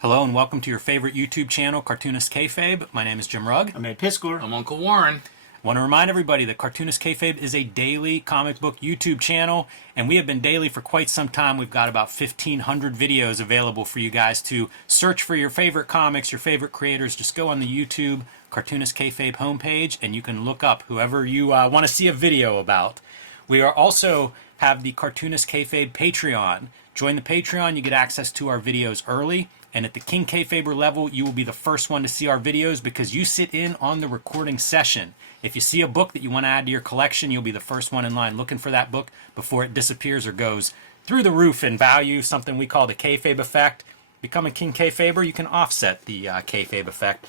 Hello and welcome to your favorite YouTube channel, Cartoonist Kayfabe. My name is Jim Rugg. I'm Ed Piskor. I'm Uncle Warren. I want to remind everybody that Cartoonist Kayfabe is a daily comic book YouTube channel, and we have been daily for quite some time. We've got about 1,500 videos available for you guys to search for your favorite comics, your favorite creators. Just go on the YouTube Cartoonist Kayfabe homepage, and you can look up whoever you want to see a video about. We are also have the Cartoonist Kayfabe Patreon. Join the Patreon, you get access to our videos early. And at the King Kayfaber level, you will be the first one to see our videos because you sit in on the recording session. If you see a book that you want to add to your collection, you'll be the first one in line looking for that book before it disappears or goes through the roof in value, something we call the Kayfabe effect. Become a King Kayfaber, you can offset the Kayfabe effect,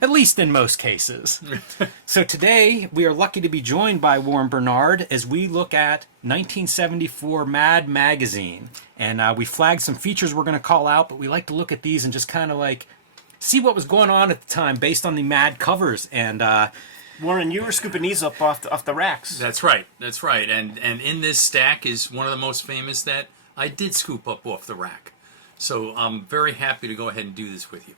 at least in most cases. So today, we are lucky to be joined by Warren Bernard as we look at 1974 Mad Magazine. And we flagged some features we're going to call out, but we like to look at these and just kind of like see what was going on at the time based on the Mad covers. And Warren, you were scooping these up off the racks. That's right. That's right. And in this stack is one of the most famous that I did scoop up off the rack. So I'm very happy to go ahead and do this with you.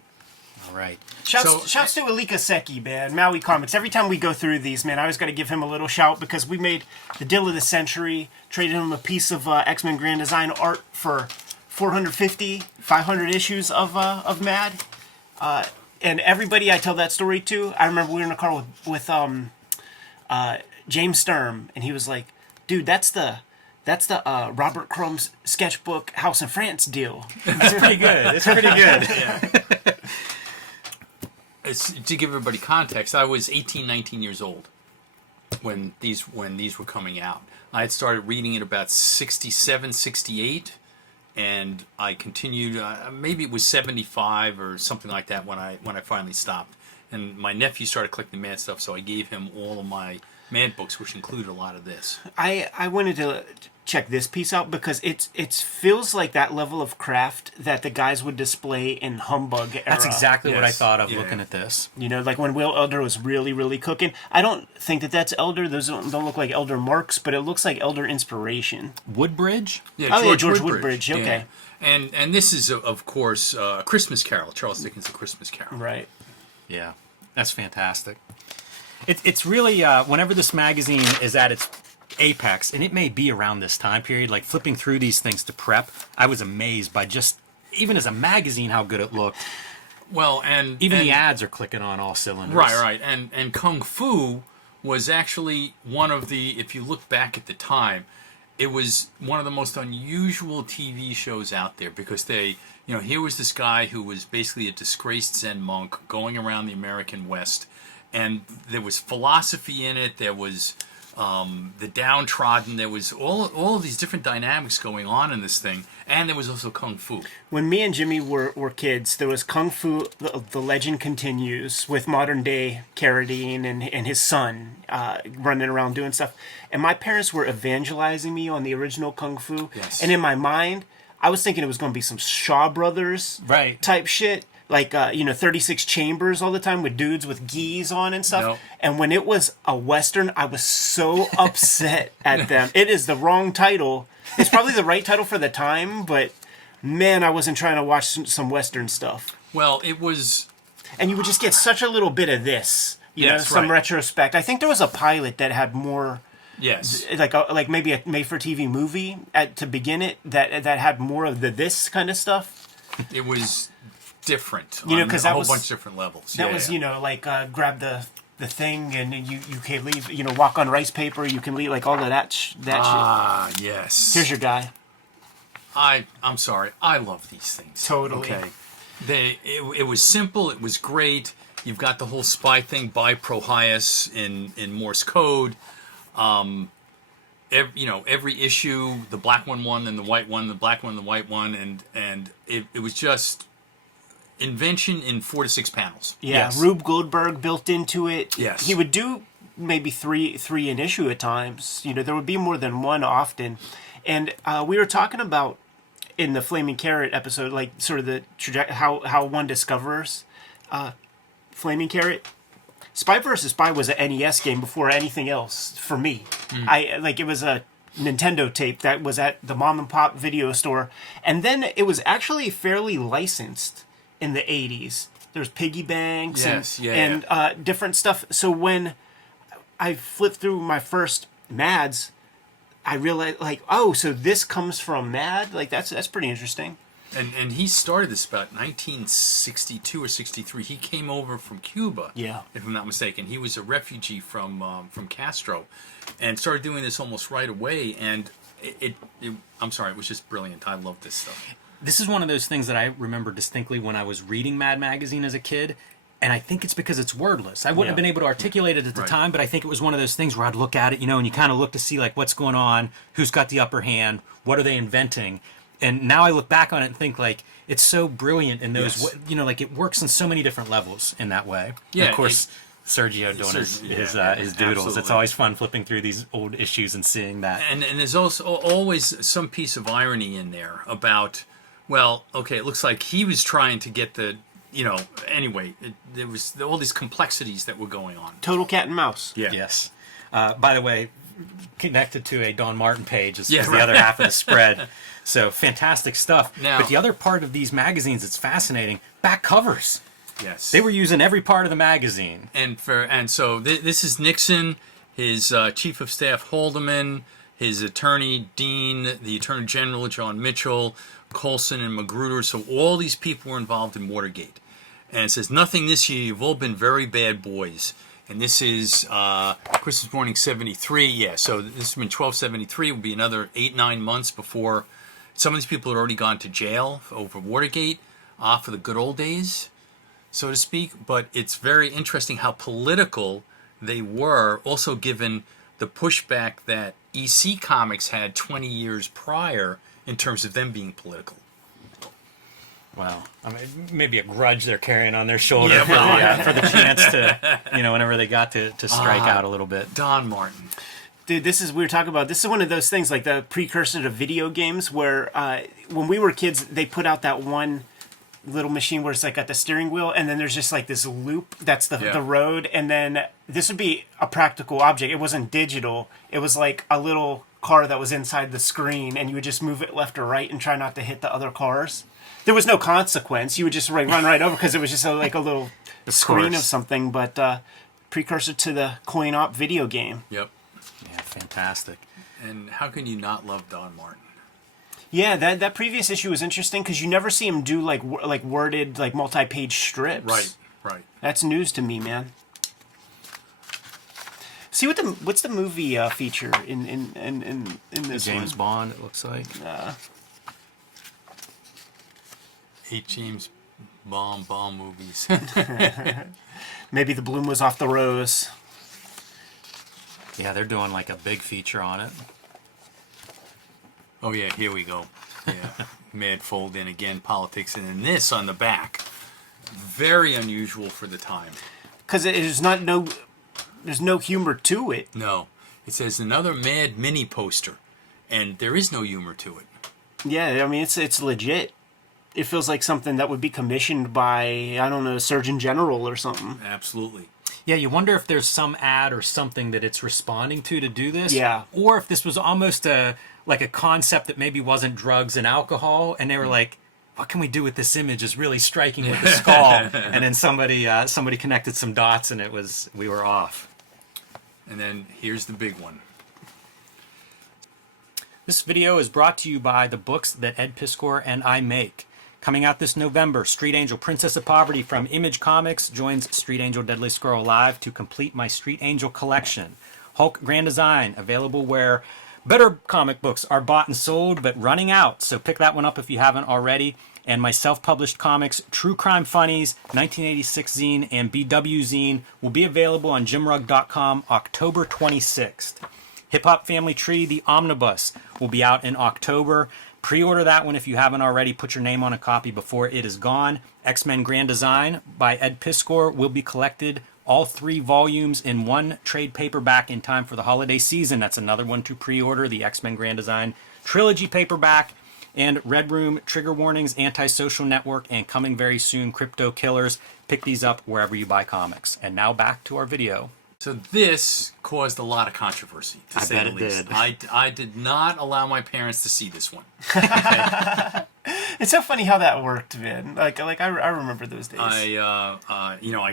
all right. Shouts to Alika Seki, man. Maui Comics. Every time we go through these, man, I always got to give him a little shout because we made the deal of the century, traded him a piece of X-Men Grand Design art for 450, 500 issues of Mad. And everybody I tell that story to, I remember we were in a car with James Sturm, and he was like, dude, that's the Robert Crumb's sketchbook House in France deal. It's pretty good. It's pretty good. Yeah. To give everybody context, I was 18, 19 years old when these were coming out. I had started reading at about 67, 68, and I continued. Maybe it was 75 or something like that when I finally stopped. And my nephew started collecting Mad stuff, so I gave him all of my Mad books, which included a lot of this. I wanted to check this piece out because it feels like that level of craft that the guys would display in Humbug era. That's exactly what I Yes. thought of Yeah. looking at this. You know, like when Will Elder was really, really cooking. I don't think that's Elder. Those don't look like Elder marks, but it looks like Elder inspiration. Woodbridge? Yeah, George Woodbridge. Okay. Yeah. And this is, of course, A Christmas Carol, Charles Dickens' A Christmas Carol. Right. Yeah, that's fantastic. It's really, whenever this magazine is at its apex, and it may be around this time period, like flipping through these things to prep, I was amazed by just, even as a magazine, how good it looked. Well, and Even the ads are clicking on all cylinders. Right. And Kung Fu was actually one of the, if you look back at the time, it was one of the most unusual TV shows out there because they, here was this guy who was basically a disgraced Zen monk going around the American West, and there was philosophy in it, there was the downtrodden, there was all of these different dynamics going on in this thing, and there was also Kung Fu. When me and Jimmy were kids, there was Kung Fu, the legend continues, with modern day Carradine and his son running around doing stuff. And my parents were evangelizing me on the original Kung Fu. Yes. And in my mind, I was thinking it was going to be some Shaw Brothers type shit. Like, 36 Chambers all the time with dudes with gis on and stuff. Nope. And when it was a Western, I was so upset at them. It is the wrong title. It's probably the right title for the time, but man, I wasn't trying to watch some Western stuff. Well, it was... And you would just get such a little bit of this. Some right. retrospect. I think there was a pilot that had more... Yes. Like maybe a made-for-TV movie to begin it that had more of this kind of stuff. It was... different, because on that a whole was bunch of different levels. That was grab the thing and you can leave, walk on rice paper. You can leave like all of that shit. Ah, yes. Here's your guy. I'm sorry. I love these things. Totally. Okay. It was simple. It was great. You've got the whole spy thing by Prohias in Morse code. Every issue, the black one won, then the white one, the black one, the white one, and it was just invention in 4 to 6 panels. Yeah, Yes. Rube Goldberg built into it. Yes. He would do maybe three an issue at times. There would be more than one often. And we were talking about in the Flaming Carrot episode, like sort of the how one discovers Flaming Carrot. Spy vs. Spy was an NES game before anything else for me. It was a Nintendo tape that was at the mom and pop video store, and then it was actually fairly licensed in the 80s. There's piggy banks Yes, and different stuff. So when I flipped through my first Mads, I realized, like, oh, so this comes from Mad? Like, that's pretty interesting. And he started this about 1962 or 63. He came over from Cuba, if I'm not mistaken. He was a refugee from Castro, and started doing this almost right away. And I'm sorry, it was just brilliant. I love this stuff. This is one of those things that I remember distinctly when I was reading Mad Magazine as a kid. And I think it's because it's wordless. I wouldn't have been able to articulate it at the time, but I think it was one of those things where I'd look at it, you know, and you kind of look to see, like, what's going on, who's got the upper hand, what are they inventing. And now I look back on it and think, like, it's so brilliant in those, you know, like, it works on so many different levels in that way. Yeah, and of course, Sergio doing his doodles. Absolutely. It's always fun flipping through these old issues and seeing that. And there's also always some piece of irony in there about, well, okay, it looks like he was trying to get the, you know, anyway, there was all these complexities that were going on. Total cat and mouse. Yeah. Yes. By the way, connected to a Don Martin page is the right. other half of the spread. So fantastic stuff. Now, but the other part of these magazines that's fascinating, back covers. Yes. They were using every part of the magazine. And so this is Nixon, his chief of staff Haldeman, his attorney Dean, the attorney general John Mitchell, Colson and Magruder. So all these people were involved in Watergate. And it says, nothing this year, you've all been very bad boys. And this is Christmas morning 73. Yeah, so this has been 1273. It will be another 8-9 months before some of these people had already gone to jail over Watergate for the good old days, so to speak. But it's very interesting how political they were, also given the pushback that EC Comics had 20 years prior in terms of them being political. Wow. I mean, maybe a grudge they're carrying on their shoulder Yeah, for the chance to, you know, whenever they got to strike out a little bit. Don Martin. Dude, we were talking about, this is one of those things, like the precursor to video games, where when we were kids, they put out that one little machine where it's like got the steering wheel, and then there's just like this loop that's the road, and then this would be a practical object. It wasn't digital. It was like a little car that was inside the screen, and you would just move it left or right and try not to hit the other cars. There was no consequence. You would just run right over because it was just like a little screen of something, but precursor to the coin-op video game. Yep. Yeah, fantastic. And how can you not love Don Martin? Yeah, that previous issue was interesting because you never see him do like worded, like multi-page strips. Right. That's news to me, man. See what's the movie feature in this James one? Bond, it looks like. 8 James Bond movies. Maybe the bloom was off the rose. Yeah, they're doing like a big feature on it. Oh yeah, here we go. Yeah, Mad Fold in again, politics, and then this on the back. Very unusual for the time. Because there's no humor to it. No, it says another Mad mini poster, and there is no humor to it. Yeah, I mean it's legit. It feels like something that would be commissioned by, I don't know, Surgeon General or something. Absolutely. Yeah, you wonder if there's some ad or something that it's responding to do this. Yeah. Or if this was almost like a concept that maybe wasn't drugs and alcohol, and they were like, what can we do with this image? Is really striking with the skull. And then somebody connected some dots, and we were off. And then here's the big one. This video is brought to you by the books that Ed Piskor and I make. Coming out this November, Street Angel Princess of Poverty from Image Comics joins Street Angel Deadly Squirrel Live to complete my Street Angel collection. Hulk Grand Design, available where better comic books are bought and sold, but running out. So pick that one up if you haven't already. And my self-published comics, True Crime Funnies, 1986 zine, and BW zine will be available on jimrugg.com October 26th. Hip Hop Family Tree, the Omnibus, will be out in October. Pre-order that one if you haven't already. Put your name on a copy before it is gone. X-Men Grand Design by Ed Piskor will be collected, all 3 volumes in one trade paperback in time for the holiday season. That's another one to pre-order, the X-Men Grand Design trilogy paperback. And Red Room, Trigger Warnings, Antisocial Network, and coming very soon, Crypto Killers. Pick these up wherever you buy comics. And now back to our video. So this caused a lot of controversy, to say the least. Did. I did not allow my parents to see this one. Yeah, It's so funny how that worked, man. I remember those days. I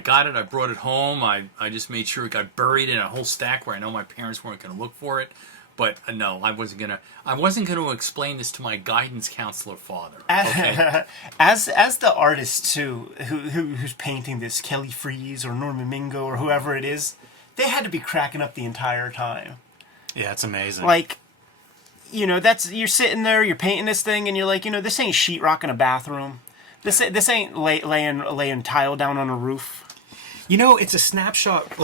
got it. I brought it home. I just made sure it got buried in a whole stack where I know my parents weren't going to look for it. But no, I wasn't gonna explain this to my guidance counselor father. Okay? As the artist too, who's painting this, Kelly Freeze or Norman Mingo or whoever it is, they had to be cracking up the entire time. Yeah, it's amazing. Like, you're sitting there, you're painting this thing, and you're like, this ain't sheetrock in a bathroom. This ain't laying tile down on a roof. It's a snapshot.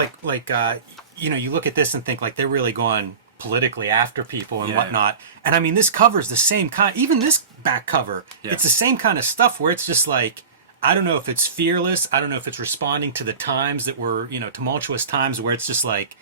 You look at this and think like they're really going politically after people and whatnot. And I mean, this cover's the same kind. Even this back cover, it's the same kind of stuff where it's just like, I don't know if it's fearless. I don't know if it's responding to the times that were, tumultuous times where it's just like,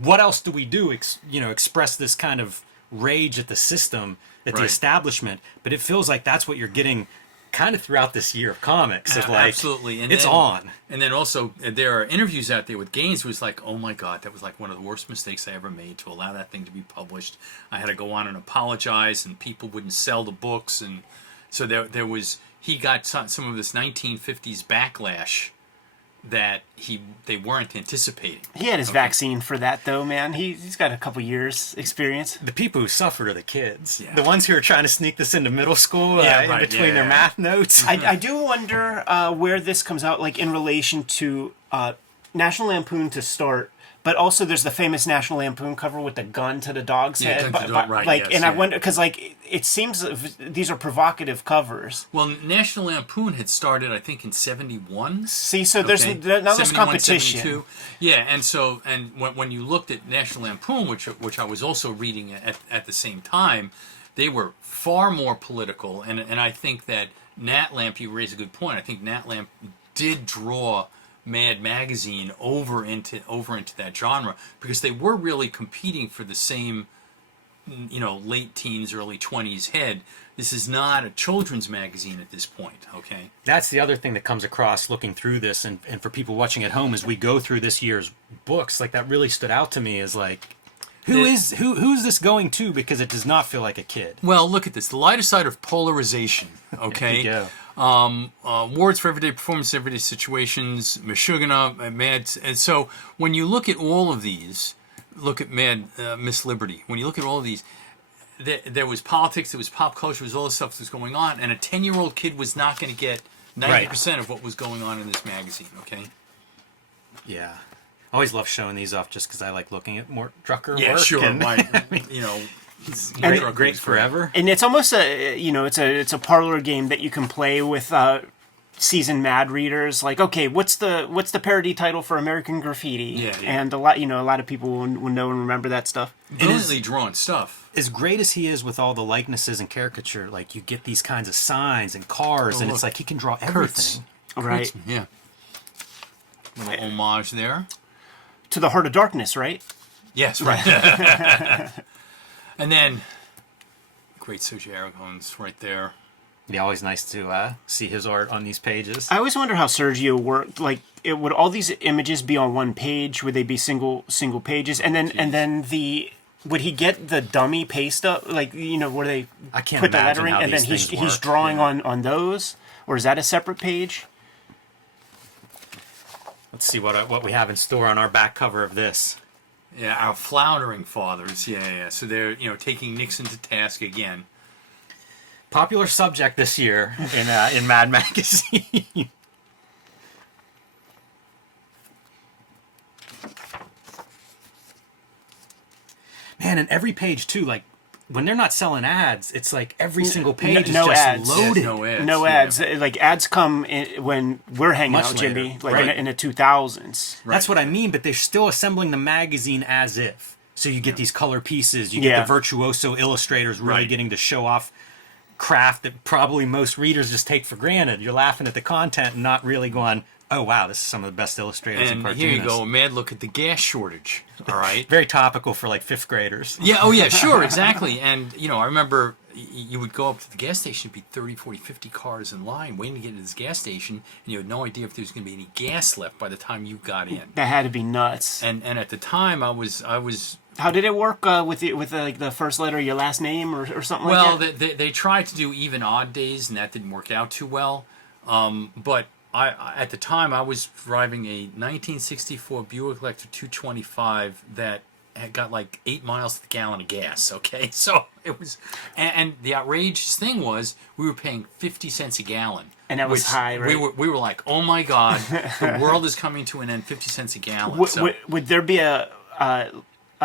what else do we do? Express this kind of rage at the system, at the establishment. But it feels like that's what you're getting kind of throughout this year of comics. Of like, absolutely, and it's then, on. And then also there are interviews out there with Gaines who was like, "Oh my God, that was like one of the worst mistakes I ever made to allow that thing to be published. I had to go on and apologize, and people wouldn't sell the books, and so there was he got some of this 1950s backlash that they weren't anticipating." He had his vaccine for that, though, man. He's got a couple years experience. The people who suffered are the kids. Yeah. The ones who are trying to sneak this into middle school in between their math notes. I do wonder where this comes out, like in relation to National Lampoon to start, but also there's the famous National Lampoon cover with the gun to the dog's head. I wonder, because it seems these are provocative covers. Well, National Lampoon had started, I think, in '71. See, so there's now there's competition. 72. Yeah, and when you looked at National Lampoon, which I was also reading at the same time, they were far more political, and I think that Nat Lamp, you raise a good point. I think Nat Lamp did draw Mad Magazine over into that genre because they were really competing for the same, late teens, early 20s head. This is not a children's magazine at this point, okay? That's the other thing that comes across looking through this, and for people watching at home as we go through this year's books, like that really stood out to me is like, who's this going to? Because it does not feel like a kid. Well, look at this. The lighter side of polarization, okay? Yeah. Awards for everyday performance, everyday situations, Meshuggah, Mad. And so when you look at all of these, look at Mad Miss Liberty. When you look at all of these, there was politics, there was pop culture, there was all this stuff that was going on, and a 10-year-old kid was not going to get 90% of what was going on in this magazine, okay? Yeah. I always love showing these off just because I like looking at Mort Drucker Yeah, work. sure. And, great forever. And it's almost it's a parlor game that you can play with seasoned Mad readers. Like, okay, what's the parody title for American Graffiti? Yeah. And a lot of people will know and remember that stuff. Brilliantly drawn stuff. As great as he is with all the likenesses and caricature, like you get these kinds of signs and cars, and it's like he can draw everything. Right. Yeah. Little homage there. To the Heart of Darkness, right? Yes, right. And then, great Sergio Aragon's right there. Yeah, always nice to see his art on these pages. I always wonder how Sergio worked. Like, would all these images be on one page? Would they be single pages? And then would he get the dummy paste up, like where they put the lettering, and then he's drawing on those, or is that a separate page? Let's see what we have in store on our back cover of this. Yeah, our floundering fathers. Yeah. So they're taking Nixon to task again. Popular subject this year in Mad Magazine. Man, and every page too, like when they're not selling ads, it's like every single page is just ads. loaded. No ads. Like ads come when we're hanging Much out, Jimmy, later. like Right. in the 2000s. That's what I mean, but they're still assembling the magazine as if. So you get these color pieces, you get the virtuoso illustrators really getting to show off craft that probably most readers just take for granted. You're laughing at the content and not really going, oh wow, this is some of the best illustrators and cartoonists. Here you go, a mad look at the gas shortage. All right. Very topical for like fifth graders. Yeah, oh yeah, sure, exactly. And I remember, you would go up to the gas station, be 30, 40, 50 cars in line waiting to get into this gas station, and you had no idea if there was going to be any gas left by the time you got in. That had to be nuts. And at the time, I was. How did it work with like the first letter of your last name or something like Well, that? they tried to do even odd days, and that didn't work out too well. But at the time, I was driving a 1964 Buick Electra 225 that had got like 8 miles to the gallon of gas. Okay, so it was, and the outrageous thing was we were paying 50 cents a gallon, And that was high, right? We were like, oh my god, the world is coming to an end. 50 cents a gallon. Would there be a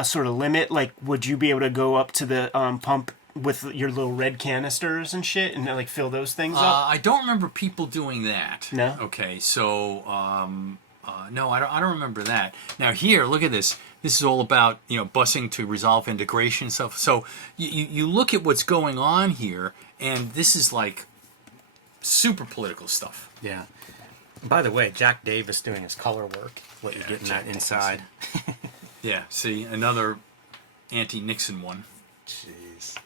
sort of limit? Like, would you be able to go up to the pump with your little red canisters and shit and like fill those things up? I don't remember people doing that. No? Okay, so no, I don't remember that. Now here, look at this. This is all about busing to resolve integration stuff. So you look at what's going on here, and this is like super political stuff. Yeah. By the way, Jack Davis doing his color work. What you're getting Jack that inside. Yeah. See, another anti-Nixon one. Jeez.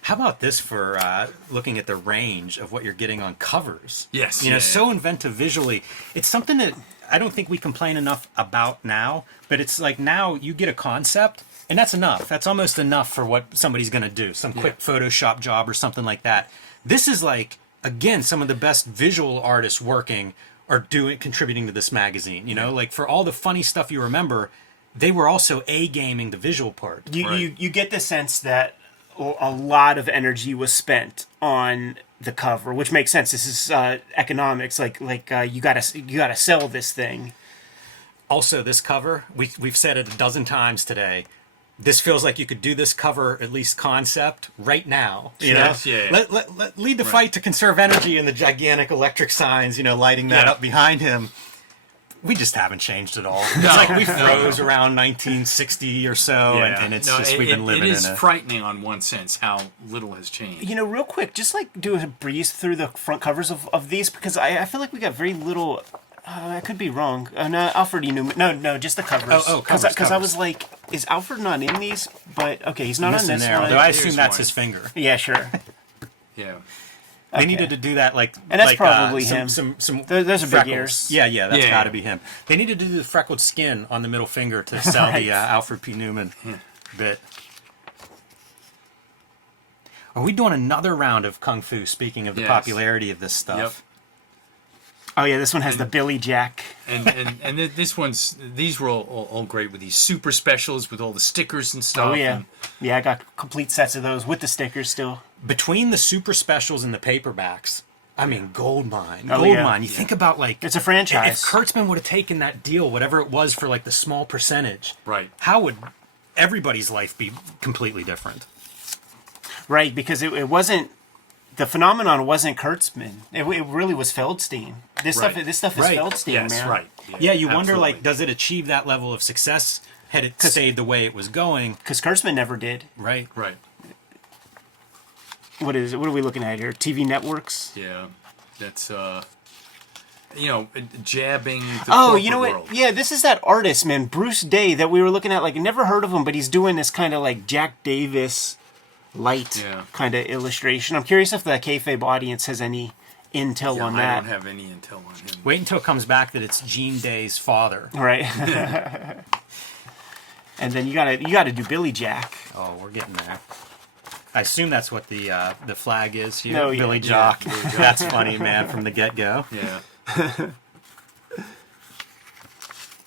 How about this for looking at the range of what you're getting on covers? Yes. So inventive visually. It's something that I don't think we complain enough about now, but it's like now you get a concept, and that's enough. That's almost enough for what somebody's going to do. Some quick Photoshop job or something like that. This is like, again, some of the best visual artists working are contributing to this magazine. Like for all the funny stuff you remember, they were also A-gaming the visual part. You get the sense that a lot of energy was spent on the cover, which makes sense. This is economics. Like you gotta sell this thing. Also, this cover, we've said it a dozen times today. This feels like you could do this cover, at least concept, right now. Yes, yeah. Let lead the fight to conserve energy and the gigantic electric signs, lighting that up behind him. We just haven't changed at all. It's like we froze around 1960 or so, and it's we've been living in it. It is frightening on one sense how little has changed. Real quick, just like do a breeze through the front covers of these, because I feel like we got very little. I could be wrong. No, Alfred E. Newman. No, just the covers. Covers. Because I was like, is Alfred not in these? But okay, he's not on this there, one. although I assume that's his finger. Yeah, sure. Yeah. They needed to do that, and that's probably him. Some those are freckles. big ears. Yeah, that's got to be him. They needed to do the freckled skin on the middle finger to sell the Alfred P. Newman bit. Are we doing another round of Kung Fu, speaking of the popularity of this stuff? Yep. Oh yeah, this one has the Billy Jack. And these were all great with these super specials with all the stickers and stuff. Oh yeah. Yeah, I got complete sets of those with the stickers still. Between the super specials and the paperbacks, I mean, Goldmine. Oh, Goldmine. You think about, like... It's a franchise. If Kurtzman would have taken that deal, whatever it was, for, like, the small percentage... Right. How would everybody's life be completely different? Right, because it wasn't... The phenomenon wasn't Kurtzman. It really was Feldstein. This stuff is Feldstein, yes, man. Right. Yeah, you wonder, like, does it achieve that level of success had it stayed the way it was going? Because Kurtzman never did. Right. Right. What are we looking at here? TV networks? Yeah. That's, jabbing the you know corporate what? world. Yeah, this is that artist, man, Bruce Day, that we were looking at. Like, never heard of him, but he's doing this kind of like Jack Davis light kind of illustration. I'm curious if the Kayfabe audience has any intel on that. I don't have any intel on him. Wait until it comes back that it's Gene Day's father. Right. And then you gotta do Billy Jack. Oh, we're getting there. I assume that's what the flag is here. No, yeah. Billy Jock. That's funny, man, from the get-go. Yeah.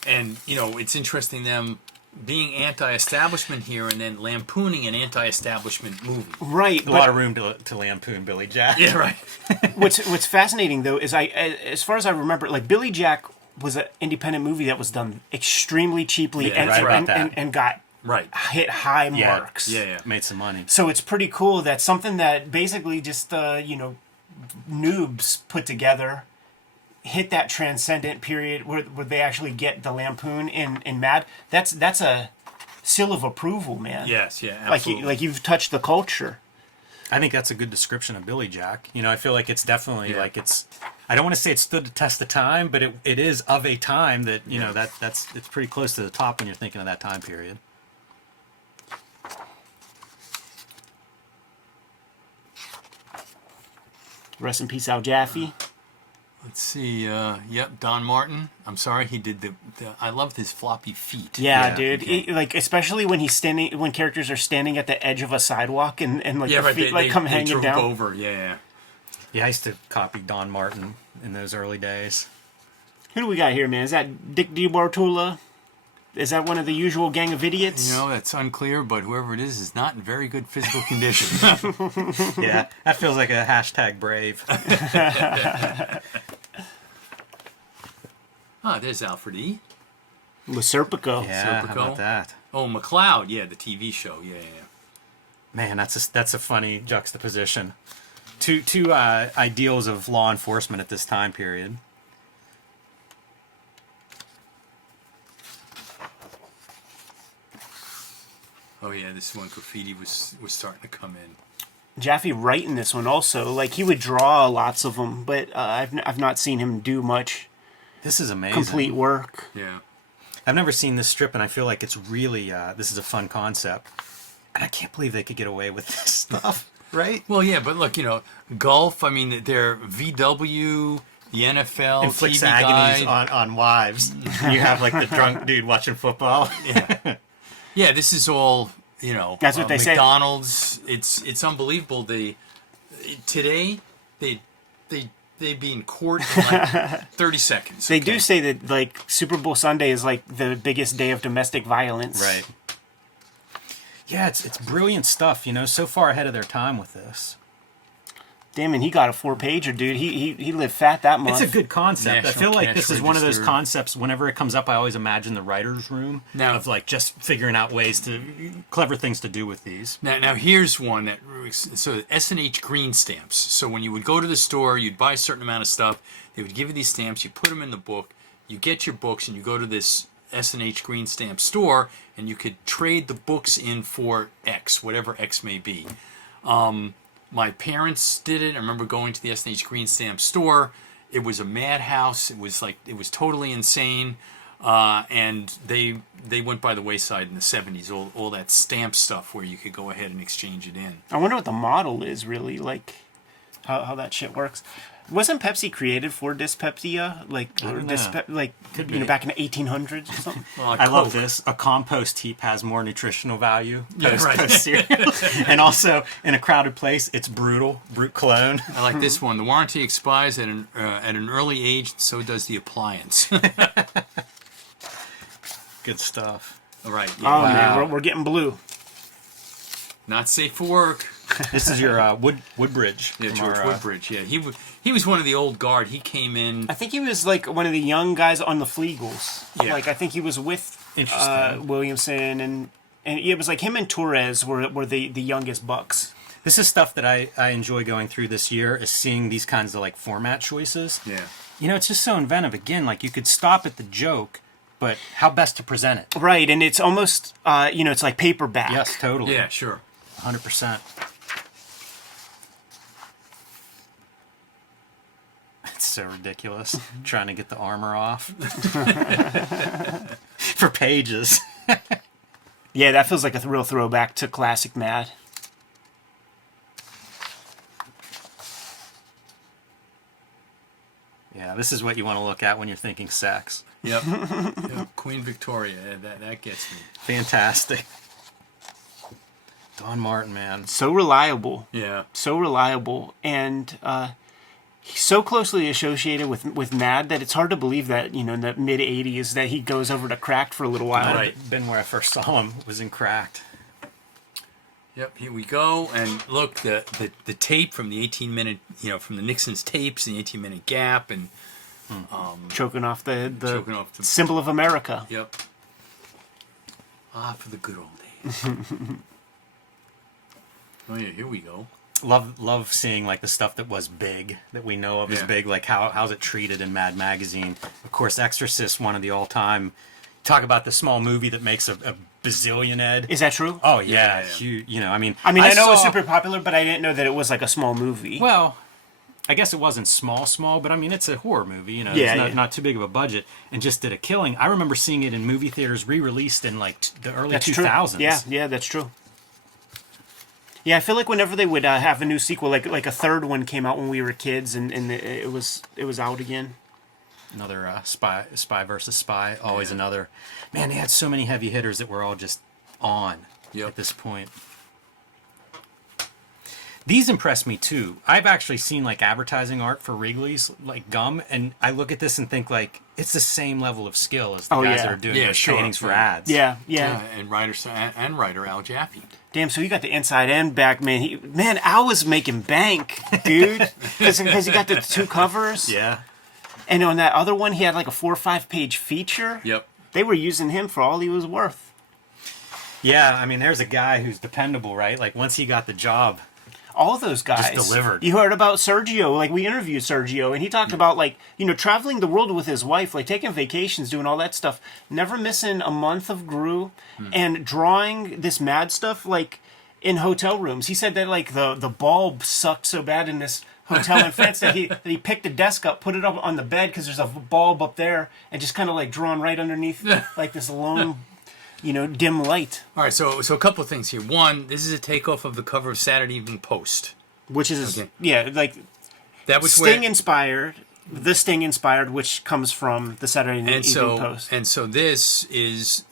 And, it's interesting them being anti-establishment here and then lampooning an anti-establishment movie. Right. A lot of room to lampoon Billy Jack. Yeah, right. What's fascinating, though, is as far as I remember, like, Billy Jack was an independent movie that was done extremely cheaply and got hit high marks. Yeah. Made some money. So it's pretty cool that something that basically just, noobs put together hit that transcendent period where they actually get the lampoon in Mad. That's a seal of approval, man. Yes, yeah, absolutely. Like you've touched the culture. I think that's a good description of Billy Jack. I feel like it's definitely like it's... I don't want to say it stood the test of time, but it is of a time that, it's pretty close to the top when you're thinking of that time period. Rest in peace, Al Jaffe. Let's see. Yep, Don Martin. I'm sorry, he did the I loved his floppy feet. Yeah, dude. okay. Like, especially when when characters are standing at the edge of a sidewalk and like Yeah, the right. feet They come they hanging drove down. over. Yeah. Yeah, I used to copy Don Martin in those early days. Who do we got here, man? Is that Dick DeBartula? Is that one of the usual gang of idiots? You know, that's unclear, but whoever it is not in very good physical condition. Yeah, that feels like a hashtag brave. Ah, there's Alfred E. Laserpico. Yeah, how Serpico. about that? Oh, McCloud. Yeah, the TV show. Yeah. Man, that's a funny juxtaposition. Two ideals of law enforcement at this time period. Oh yeah, this is when graffiti was starting to come in. Jaffe writing this one also. Like, he would draw lots of them, but I've not seen him do much This is amazing. complete work. Yeah. I've never seen this strip, and I feel like it's really this is a fun concept. And I can't believe they could get away with this stuff, right? Well, yeah, but look, golf. I mean, they're VW, the NFL, Inflicts TV agonies Guide. on wives. You have like the drunk dude watching football. Yeah, this is all That's what they say. McDonald's. It's unbelievable. Today they'd be in court in like 30 seconds. They do say that, like, Super Bowl Sunday is like the biggest day of domestic violence. Right. Yeah, it's brilliant stuff, so far ahead of their time with this. Damn, and he got a 4-pager, dude. He lived fat that month. It's a good concept. I National feel like Cash this is one of those Register. concepts, whenever it comes up, I always imagine the writer's room Now- of like just figuring out clever things to do with these. Now here's one that S&H green stamps. So when you would go to the store, you'd buy a certain amount of stuff. They would give you these stamps. You put them in the book. You get your books, and you go to this S&H green stamp store, and you could trade the books in for X, whatever X may be. My parents did it. I remember going to the S&H green stamp store. It was a madhouse. It was totally insane. And they went by the wayside in the 70s, all that stamp stuff where you could go ahead and exchange it in. I wonder what the model is, really, like, how that shit works. Wasn't Pepsi created for dyspepsia? Like, or don't know. Could be. back in the 1800s or something? Well, like I love Coke. this. A compost heap has more nutritional value. Yeah, right. Post cereal. And also, in a crowded place, it's brutal. Brute cologne. I like this one. The warranty expires at an early age, and so does the appliance. Good stuff. All right. Oh, Yeah. man, we're getting blue. Not safe for work. This is your Woodbridge. Yeah, from George our, Woodbridge. Yeah, he was one of the old guard. He came in. I think he was, like, one of the young guys on the Fleagles. Yeah. Like, I think he was with Interesting. Williamson, and it was like him and Torres were the youngest bucks. This is stuff that I enjoy going through this year, is seeing these kinds of like format choices. Yeah. It's just so inventive. Again, like you could stop at the joke, but how best to present it? Right, and it's almost, it's like paperback. Yes, totally. Yeah, sure. 100%. It's so ridiculous. Trying to get the armor off. For pages. Yeah, that feels like a real throwback to classic Mad. Yeah, this is what you want to look at when you're thinking sex. Yep. Yep. Queen Victoria. That gets me. Fantastic. Don Martin, man. So reliable. Yeah. So reliable. And he's so closely associated with Mad that it's hard to believe that, in the mid-'80s that he goes over to Cracked for a little while. Right. Been where I first saw him was in Cracked. Yep, here we go. And look, the tape from the 18-minute, from the Nixon's tapes, the 18-minute gap, and Choking off the choking off the. symbol of America. Yep. Ah, for the good old days. Oh yeah, here we go. Love seeing like the stuff that was big, that we know of as Yeah. big, like how's it treated in Mad Magazine. Of course, Exorcist, one of the all-time. Talk about the small movie that makes a bazillion Ed. Is that true? Oh yeah, Yeah. huge. I know it was saw- super popular, but I didn't know that it was like a small movie. Well, I guess it wasn't small, but it's a horror movie. Yeah, it's not too big of a budget, and just did a killing. I remember seeing it in movie theaters, re-released in like the early That's 2000s. true. Yeah, that's true. Yeah, I feel like whenever they would have a new sequel, like a third one came out when we were kids, and it was out again. Another spy versus spy. Always another. Man, they had so many heavy hitters that were all just on at this point. These impress me too. I've actually seen like advertising art for Wrigley's, like gum, and I look at this and think like it's the same level of skill as the guys that are doing those paintings for ads. Yeah. And writer Al Jaffe. Damn, so you got the inside end back, man. Al was making bank, dude, because he got the 2 covers. Yeah. And on that other one, he had like a 4 or 5 page feature. Yep. They were using him for all he was worth. Yeah, I mean, there's a guy who's dependable, right? Like once he got the job. All those guys Just delivered. You heard about Sergio, like we interviewed Sergio, and he talked about like, traveling the world with his wife, like taking vacations, doing all that stuff, never missing a month of Gru, and drawing this mad stuff like in hotel rooms. He said that like the bulb sucked so bad in this hotel in France that he picked a desk up, put it up on the bed because there's a bulb up there, and just kind of like drawn right underneath like this lone. Dim light. All right, so a couple of things here. One, this is a takeoff of the cover of Saturday Evening Post, which is like that was Sting inspired. The Sting inspired, which comes from the Saturday Evening Post. And so this is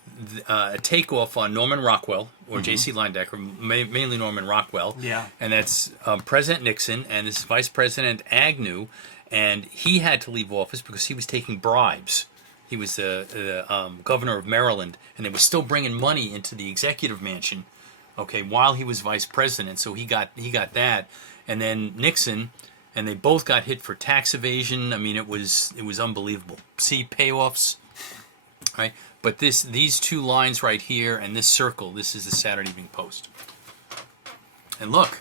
a takeoff on Norman Rockwell or J.C. Leyendecker, mainly Norman Rockwell. Yeah. And that's President Nixon, and this is Vice President Agnew, and he had to leave office because he was taking bribes. He was the governor of Maryland, and they were still bringing money into the executive mansion, while he was vice president. So he got that, and then Nixon, and they both got hit for tax evasion. I mean, it was unbelievable. See payoffs, right? But these 2 lines right here and this circle, this is the Saturday Evening Post. And look,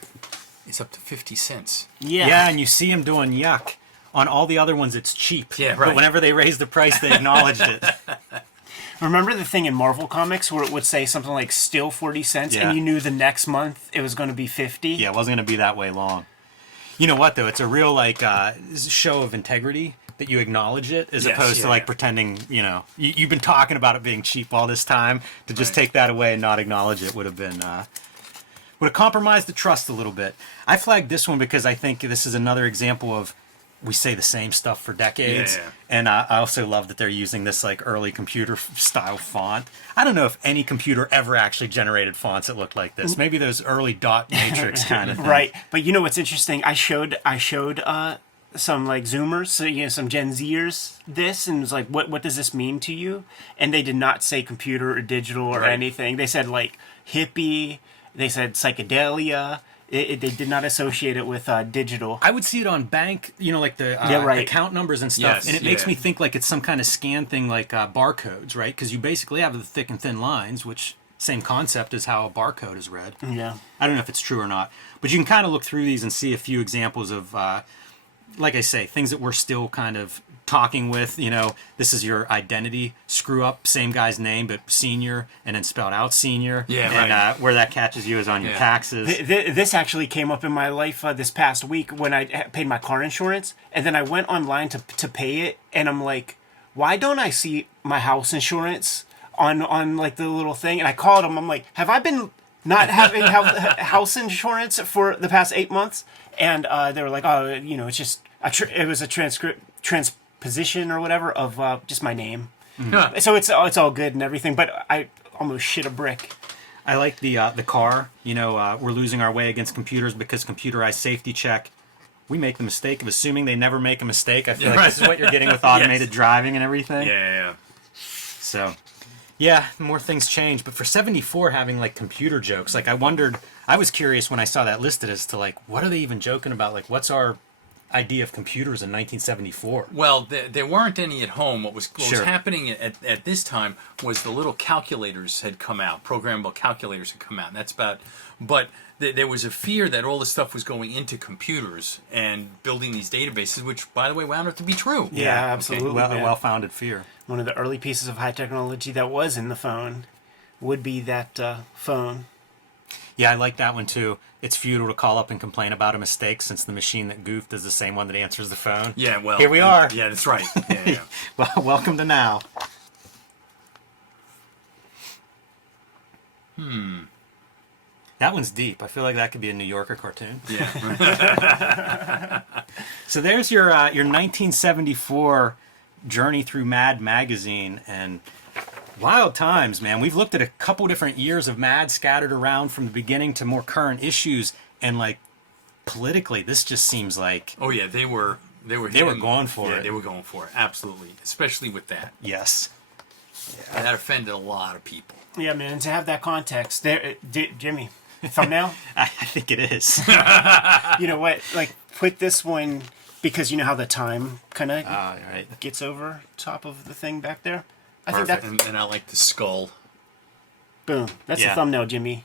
it's up to 50 cents. Yeah, and you see him doing yuck. On all the other ones, it's cheap. Yeah, right. But whenever they raised the price, they acknowledged it. Remember the thing in Marvel Comics where it would say something like still 40 cents and you knew the next month it was going to be 50? Yeah, it wasn't going to be that way long. You know what, though? It's a real show of integrity that you acknowledge it as opposed to pretending, you've been talking about it being cheap all this time. To just take that away and not acknowledge it would have compromised the trust a little bit. I flagged this one because I think this is another example of we say the same stuff for decades. Yeah. And I also love that they're using this like early computer style font. I don't know if any computer ever actually generated fonts that looked like this. Maybe those early dot matrix kind of thing. Right. But you know what's interesting? I showed some like Zoomers, so some Gen Zers this, and was like, what does this mean to you? And they did not say computer or digital or anything. They said like hippie. They said psychedelia. They did not associate it with digital. I would see it on bank, like the account numbers and stuff, and it makes me think like it's some kind of scan thing like barcodes, right? Because you basically have the thick and thin lines, which same concept as how a barcode is read. Yeah. I don't know if it's true or not, but you can kind of look through these and see a few examples of, like I say, things that we're still kind of talking with. This is your identity screw up, same guy's name but senior, and then spelled out senior. Yeah, and right. Where that catches you is on your taxes. This actually came up in my life this past week when I paid my car insurance, and then I went online to pay it, and I'm like, why don't I see my house insurance on like the little thing? And I called them. I'm like, have I been not having house insurance for the past 8 months? And they were like, oh, it's just it was a transposition or whatever of just my name. Mm-hmm. So it's all good and everything, but I almost shit a brick. I like the car. We're losing our way against computers because computerized safety check. We make the mistake of assuming they never make a mistake. I feel like this is what you're getting with automated driving and everything. Yeah. So, more things change. But for 74 having like computer jokes, like I was curious when I saw that listed as to like, what are they even joking about? Like, what's our idea of computers in 1974? Well, there weren't any at home. What was happening at this time was the little calculators had come out, programmable calculators had come out. And that's about, but there was a fear that all this stuff was going into computers and building these databases, which, by the way, wound up to be true. Yeah, absolutely. A well-founded fear. One of the early pieces of high technology that was in the phone would be that phone. Yeah, I like that one too. It's futile to call up and complain about a mistake since the machine that goofed is the same one that answers the phone. Yeah, well, here we are. Yeah, that's right. Yeah. Well, welcome to now. That one's deep. I feel like that could be a New Yorker cartoon. Yeah. So there's your 1974 journey through Mad magazine, and wild times, man. We've looked at a couple different years of Mad scattered around from the beginning to more current issues, and like politically, this just seems like Oh yeah, they were going for it. They were going for it. Absolutely, especially with that. Yes. That offended a lot of people. Yeah, man. To have that context, there, Jimmy, thumbnail. I think it is. You know what? Like, put this one because you know how the time kind of Right. gets over top of the thing back there. I think Perfect. that And I like the skull. boom. That's Yeah. the thumbnail, Jimmy.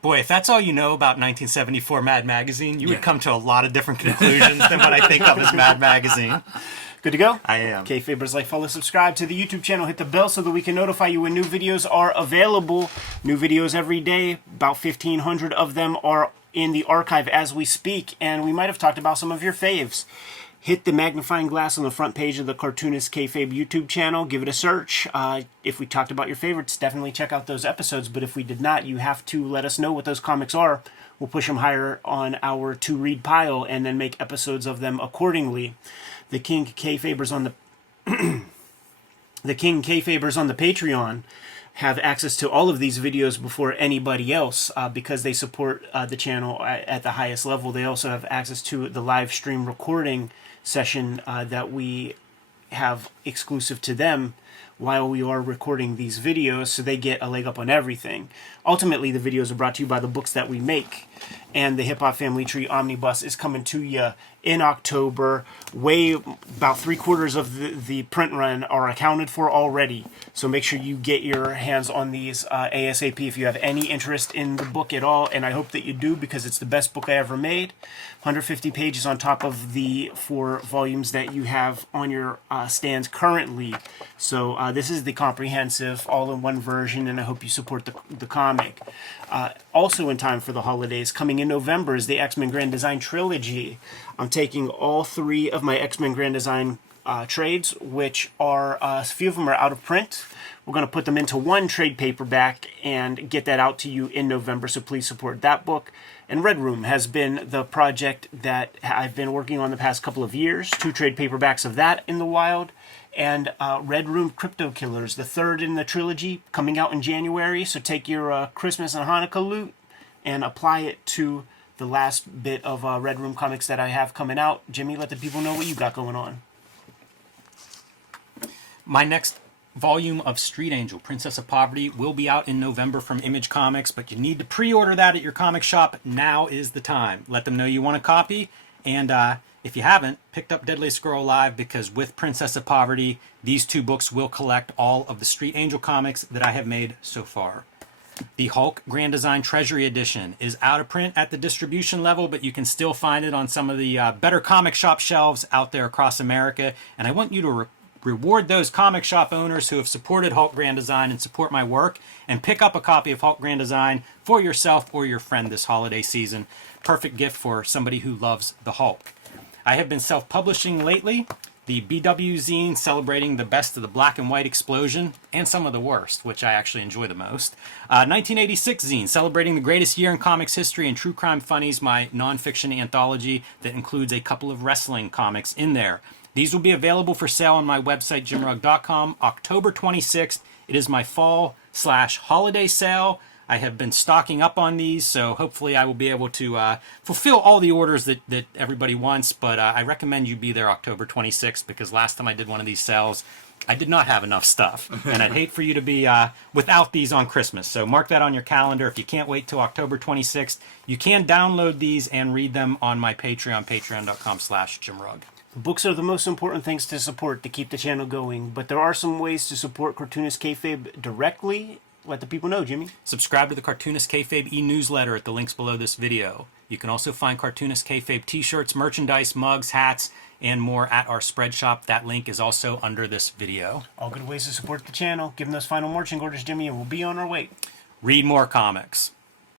Boy, if that's all you know about 1974 Mad Magazine, you Yeah. would come to a lot of different conclusions than what I think of as Mad Magazine. Good to go? I am. Kayfabers, like, follow, subscribe to the YouTube channel. Hit the bell so that we can notify you when new videos are available. New videos every day. About 1,500 of them are in the archive as we speak. And we might have talked about some of your faves. Hit the magnifying glass on the front page of the Cartoonist Kayfabe YouTube channel. Give it a search. If we talked about your favorites, definitely check out those episodes. But if we did not, you have to let us know what those comics are. We'll push them higher on our to-read pile and then make episodes of them accordingly. The King Kayfabers on the the King Kayfabers on the Patreon have access to all of these videos before anybody else because they support the channel at the highest level. They also have access to the live stream recording session that we have exclusive to them while we are recording these videos, so they get a leg up on everything. Ultimately, the videos are brought to you by the books that we make, and the Hip Hop Family Tree Omnibus is coming to you in October. About 3/4 of the print run are accounted for already, so make sure you get your hands on these ASAP if you have any interest in the book at all, and I hope that you do because it's the best book I ever made. 150 pages on top of the 4 volumes that you have on your stands currently. So this is the comprehensive all-in-one version, and I hope you support the comic. Also in time for the holidays, coming in November, is the X-Men Grand Design Trilogy. I'm taking all 3 of my X-Men Grand Design trades, which are, a few of them are out of print. We're going to put them into one trade paperback and get that out to you in November, so please support that book. And Red Room has been the project that I've been working on the past couple of years. 2 trade paperbacks of that in the wild. And Red Room Crypto Killers, the 3rd in the trilogy, coming out in January. So take your Christmas and Hanukkah loot and apply it to the last bit of Red Room comics that I have coming out. Jimmy, let the people know what you got going on. My next volume of Street Angel, Princess of Poverty, will be out in November from Image Comics, but you need to pre-order that at your comic shop. Now is the time. Let them know you want a copy, and if you haven't, picked up Deadly Scroll Live, because with Princess of Poverty, these 2 books will collect all of the Street Angel comics that I have made so far. The Hulk Grand Design Treasury Edition is out of print at the distribution level, but you can still find it on some of the better comic shop shelves out there across America, and I want you to reward those comic shop owners who have supported Hulk Grand Design and support my work, and pick up a copy of Hulk Grand Design for yourself or your friend this holiday season. Perfect gift for somebody who loves the Hulk. I have been self-publishing lately. The BW zine celebrating the best of the black and white explosion and some of the worst, which I actually enjoy the most. 1986 zine celebrating the greatest year in comics history and true crime funnies, my nonfiction anthology that includes a couple of wrestling comics in there. These will be available for sale on my website, jimrugg.com, October 26th. It is my fall/holiday sale. I have been stocking up on these, so hopefully I will be able to fulfill all the orders that everybody wants, but I recommend you be there October 26th, because last time I did one of these sales, I did not have enough stuff, and I'd hate for you to be without these on Christmas. So mark that on your calendar. If you can't wait till October 26th, you can download these and read them on my Patreon, patreon.com/jimrugg. Books are the most important things to support to keep the channel going, but there are some ways to support Cartoonist Kayfabe directly. Let the people know, Jimmy. Subscribe to the Cartoonist Kayfabe e-newsletter at the links below this video. You can also find Cartoonist Kayfabe t-shirts, merchandise, mugs, hats, and more at our spread shop. That link is also under this video. All good ways to support the channel. Give them those final marching orders, Jimmy, and we'll be on our way. Read more comics.